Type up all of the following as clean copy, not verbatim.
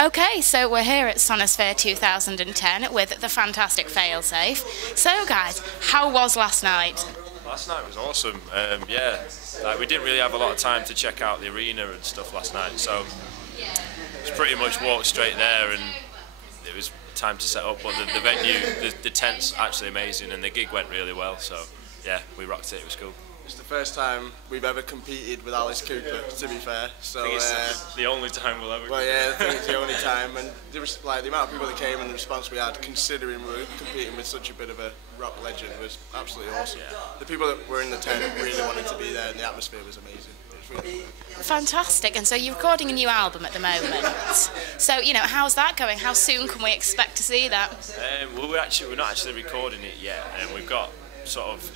Okay, so we're here at Sonisphere 2010 with the fantastic Failsafe. So guys, how was last night? Last night was awesome. Yeah, like we didn't really have a lot of time to check out the arena and stuff last night, so it's pretty much walked straight there, and it was time to set up. But the venue, the tent's actually amazing, and the gig went really well. So yeah, we rocked it. It was cool. It's the first time we've ever competed with Alice Cooper, to be fair. So I think it's the only time we'll ever. Well, yeah, I think it's the only time, and there was, like, the amount of people that came and the response we had, considering we were competing with such a bit of a rock legend, was absolutely awesome. Yeah. The people that were in the tent really wanted to be there, and the atmosphere was amazing. It was really cool. Fantastic. And so you're recording a new album at the moment. So, you know, how's that going? How soon can we expect to see that? Well, we're not actually recording it yet, and we've got sort of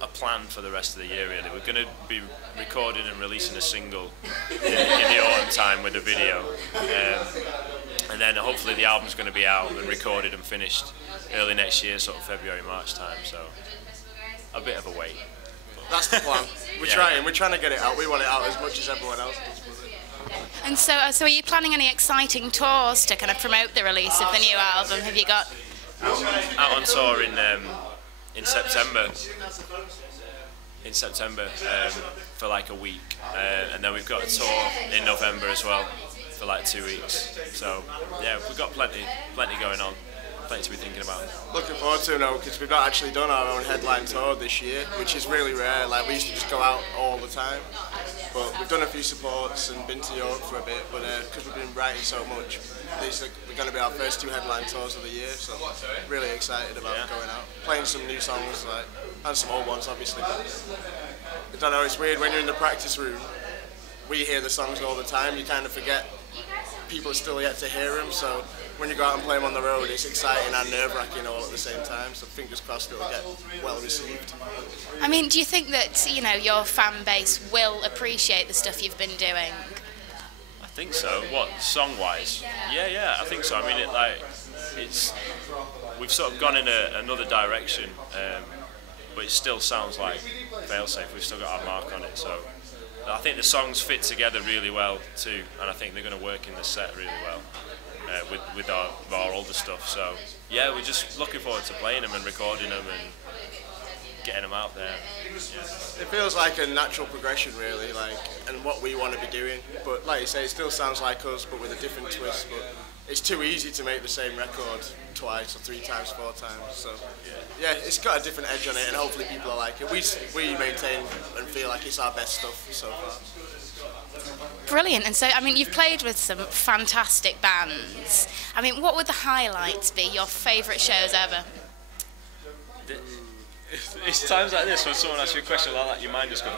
a plan for the rest of the year, really. We're going to be recording and releasing a single in the autumn time with a video, and then hopefully the album's going to be out and recorded and finished early next year, sort of February, March time. So a bit of a wait. That's the plan. We're trying to get it out. We want it out as much as everyone else does. And so are you planning any exciting tours to kind of promote the release of the new album? Have you got out on tour in September? For like a week, and then we've got a tour in November as well for like 2 weeks. So yeah, we've got plenty going on, plenty to be thinking about. Looking forward to it now, because we've not actually done our own headline tour this year, which is really rare. Like, we used to just go out all the time, but we've done a few supports and been to Europe for a bit. But because we've been writing so much, these are going to be our first 2 headline tours of the year. So really excited about going out, playing some new songs, like, and some old ones obviously. But I don't know, it's weird when you're in the practice room. We hear the songs all the time. You kind of forget people are still yet to hear them. So when you go out and play them on the road, it's exciting and nerve-wracking all at the same time. So fingers crossed it'll get well received. I mean, do you think that, you know, your fan base will appreciate the stuff you've been doing? I think so. What, song-wise? Yeah, I think so. I mean, we've sort of gone in another direction, but it still sounds like Failsafe. We've still got our mark on it. So I think the songs fit together really well too, and I think they're going to work in the set really well with our older stuff. So yeah, we're just looking forward to playing them and recording them and getting them out there. Yeah. It feels like a natural progression, really, like, and what we want to be doing. But like you say, it still sounds like us, but with a different twist. But it's too easy to make the same record twice or 3 times, 4 times. So yeah, it's got a different edge on it, and hopefully people will like it. We maintain and feel like it's our best stuff so far. Brilliant. And so, I mean, you've played with some fantastic bands. I mean, what would the highlights be? Your favourite shows ever? It's times like this when someone asks you a question like that, your mind just goes.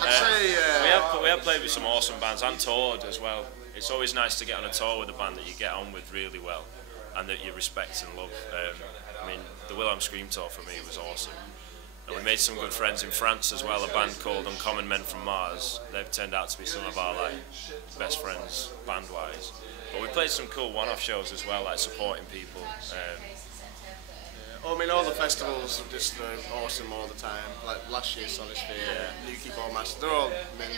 I'd say we have played with some awesome bands and toured as well. It's always nice to get on a tour with a band that you get on with really well and that you respect and love. I mean, the Wilhelm Scream tour for me was awesome. And we made some good friends in France as well, a band called Uncommon Men from Mars. They've turned out to be some of our best friends band-wise. But we played some cool one-off shows as well, like supporting people. I mean, all the festivals are just awesome all the time. Like last year's Sonisphere, New Keyboard Master, they're all mint.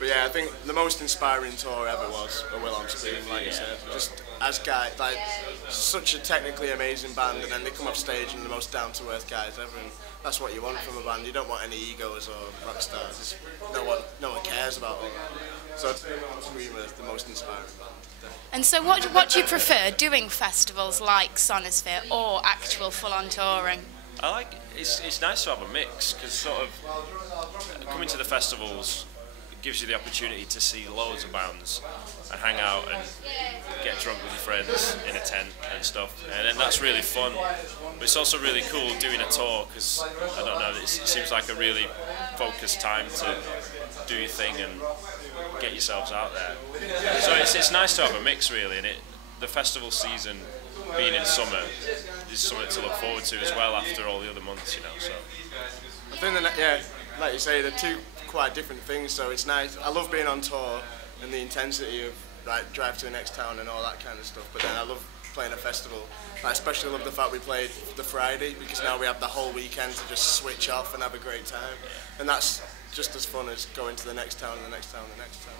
But yeah, I think the most inspiring tour ever was a Wilhelm Scream, like you said. Just as guys, like, such a technically amazing band, and then they come off stage and the most down-to-earth guys ever. And that's what you want from a band. You don't want any egos or rock stars. No one cares about all that. So Scream is the most inspiring band. And so what do you prefer, doing festivals like Sonisphere or actual full-on touring? I like it's nice to have a mix, because sort of coming to the festivals gives you the opportunity to see loads of bands and hang out and get drunk with your friends in a tent and stuff, and then that's really fun. But it's also really cool doing a tour, because I don't know, it seems like a really focused time to do your thing and get yourselves out there. So it's nice to have a mix, really, and the festival season being in summer is something to look forward to as well after all the other months, you know. So I think that, yeah, like you say, they're 2 quite different things, so it's nice. I love being on tour and the intensity of, like, drive to the next town and all that kind of stuff, but then I love playing a festival. I especially love the fact we played the Friday, because now we have the whole weekend to just switch off and have a great time. And that's just as fun as going to the next town and the next town and the next town.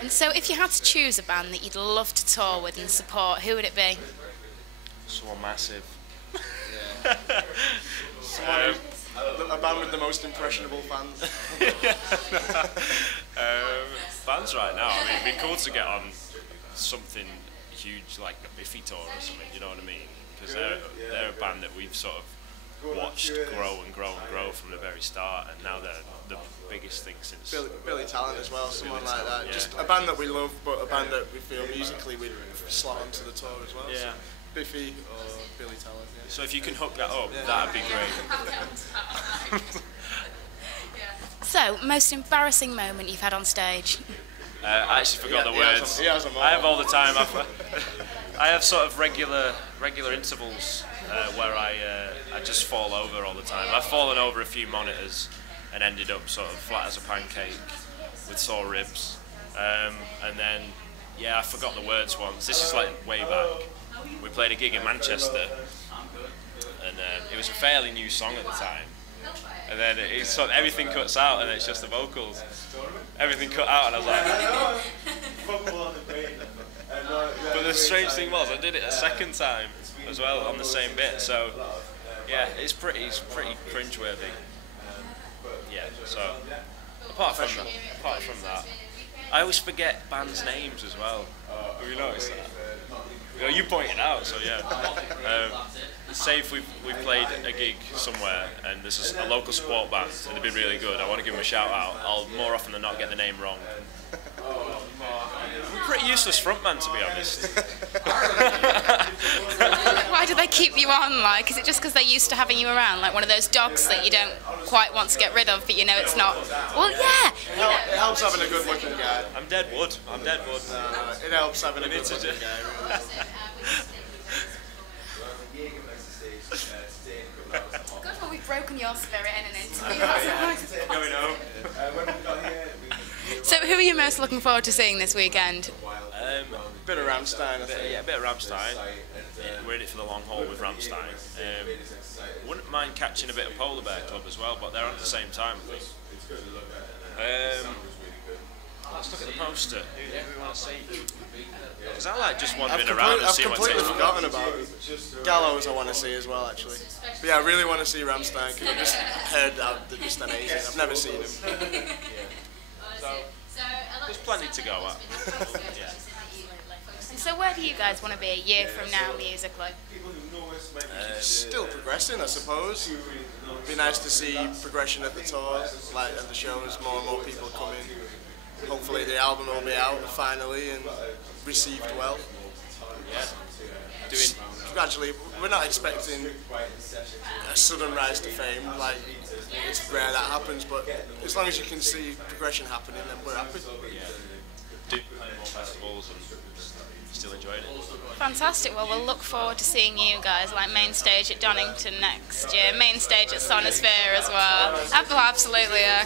And so if you had to choose a band that you'd love to tour with and support, who would it be? Someone massive. A band with the most impressionable fans. Fans right now, I mean, it'd be cool to get on something huge like a Biffy tour or something, you know what I mean? Because they're a band that we've sort of watched grow and grow and grow from the very start, and now they're the biggest thing since... Billy Talent as well, someone like that. Yeah. Just a band that we love, but a band that we feel musically we'd slot onto the tour as well. Yeah. So Biffy or Billy Talent. Yeah. So if you can hook that up, that'd be great. So, most embarrassing moment you've had on stage? I actually forgot the words. He has them all. I have all the time. I have sort of regular intervals where I just fall over all the time. I've fallen over a few monitors and ended up sort of flat as a pancake with sore ribs. And then, yeah, I forgot the words once. This is like way back. We played a gig in Manchester, and it was a fairly new song at the time. And then it's sort of, everything cuts out, and it's just the vocals. Everything cut out, and I was like... But the strange thing was, I did it a second time as well on the same bit. So yeah, it's pretty cringeworthy. Yeah. So apart from that, I always forget bands' names as well. Have you noticed that? Well, you pointed out, so yeah. Say if we played a gig somewhere and there's a local support band and they've been really good, I want to give them a shout out. I'll more often than not get the name wrong. I'm a pretty useless frontman, to be honest. Why do they keep you on? Like, is it just because they're used to having you around, like one of those dogs that you don't quite want to get rid of, but you know it's not? Well, yeah. It helps having a good-looking guy. I'm dead wood. It helps having a good-looking guy. God, well, we've broken your spirit in an interview. Going home. So, who are you most looking forward to seeing this weekend? Bit of Rammstein, I think. Yeah, a bit of Rammstein. We're in it for the long haul with Rammstein. Wouldn't mind catching a bit of Polar Bear Club as well, but they're on at the same time, I think. Let's look at the poster. Who do we want to see? Because I like just wandering around and seeing what's I've completely forgotten about it. Gallows I want to see as well, actually. But yeah, I really want to see Rammstein, because I've just heard that they're just amazing. I've never seen them. So, there's plenty to go at. Yeah. And so, where do you guys want to be a year from now musically? Still progressing, I suppose. It'd be nice to see progression at the tour, like at the shows, more and more people come in. Hopefully the album will be out finally and received well. Yeah. Gradually, we're not expecting a sudden rise to fame, like it's rare that happens, but as long as you can see progression happening, then we're happy. Yeah. Do more festivals and still enjoying it. Fantastic. Well, we'll look forward to seeing you guys, like main stage at Donington next year, main stage at Sonisphere as well. Absolutely. Yeah,